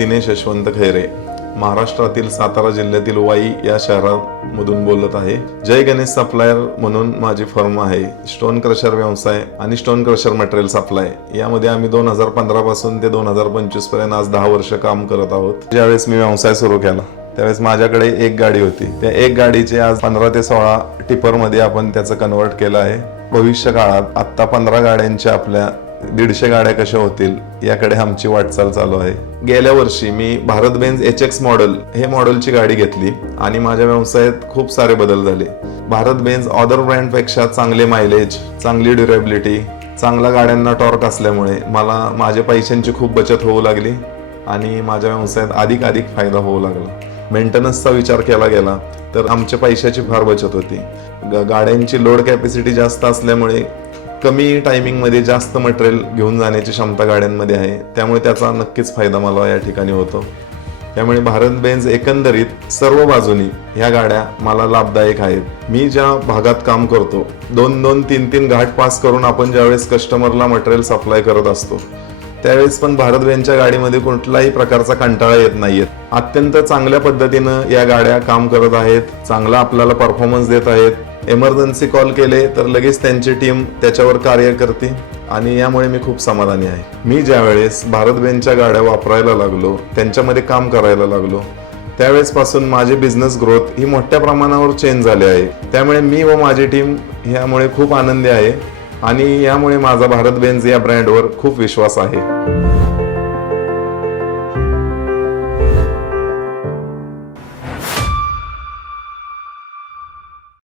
दिनेश यशवंत खैरे, महाराष्ट्रातील सातारा जिल्ह्यातील वाई या शहरामधून बोलत आहे. जय गणेश सप्लायर म्हणून माझी फर्म आहे. स्टोन क्रशर व्यवसाय आणि स्टोन क्रशर मटेरियल सप्लाय यामध्ये आम्ही 2015 पासून ते 2025 पर्यंत आज 10 वर्ष काम करत आहोत. ज्यावेळेस मी व्यवसाय सुरू केला त्यावेळेस माझ्याकडे एक गाडी होती. त्या एक गाडीचे आज 15 ते 16 टिपर मध्ये आपण त्याचं कन्वर्ट केलं आहे. भविष्य काळात आता 15 गाड्यांच्या आपल्या 150 गाड्या कशा होतील याकडे आमची वाटचाल चालू आहे. गेल्या वर्षी मी भारत बेंझ HX मॉडेल हे मॉडेलची गाडी घेतली आणि माझ्या व्यवसायात खूप सारे बदल झाले. भारत बेंझ अदर ब्रँड पेक्षा चांगले मायलेज, चांगली ड्युरेबिलिटी, चांगल्या गाड्यांना टॉर्क असल्यामुळे मला माझ्या पैशांची खूप बचत होऊ लागली आणि माझ्या व्यवसायात अधिक फायदा होऊ लागला. मेंटेनन्सचा विचार केला गेला तर आमच्या पैशाची फार बचत होती. गाड्यांची लोड कॅपॅसिटी जास्त असल्यामुळे कमी टायमिंगमध्ये जास्त मटेरियल घेऊन जाण्याची क्षमता गाड्यांमध्ये आहे. त्यामुळे त्याचा नक्कीच फायदा मला या ठिकाणी होतो. त्यामुळे भारत बेंझ एकंदरीत सर्व बाजूनी ह्या गाड्या मला लाभदायक आहेत. मी ज्या भागात काम करतो 2-2, 3-3 घाट पास करून आपण ज्यावेळेस कस्टमरला मटेरियल सप्लाय करत असतो त्यावेळेस पण भारत बेंझच्या गाडीमध्ये कुठलाही प्रकारचा कंटाळा येत नाहीये. अत्यंत चांगल्या पद्धतीनं या गाड्या काम करत आहेत, चांगला आपल्याला परफॉर्मन्स देत आहेत. इमर्जन्सी कॉल केले तर लगेच त्यांची टीम त्याच्यावर कार्य करते आणि यामुळे मी खूप समाधानी आहे. मी ज्यावेळेस भारत बेंझच्या गाड्या वापरायला लागलो, त्यांच्यामध्ये काम करायला लागलो त्यावेळेस पासून माझे बिझनेस ग्रोथ ही मोठ्या प्रमाणावर चेंज झाली आहे. त्यामुळे मी व माझी टीम यामुळे खूप आनंदी आहे आणि यामुळे माझा भारत बेंझ या ब्रँडवर खूप विश्वास आहे.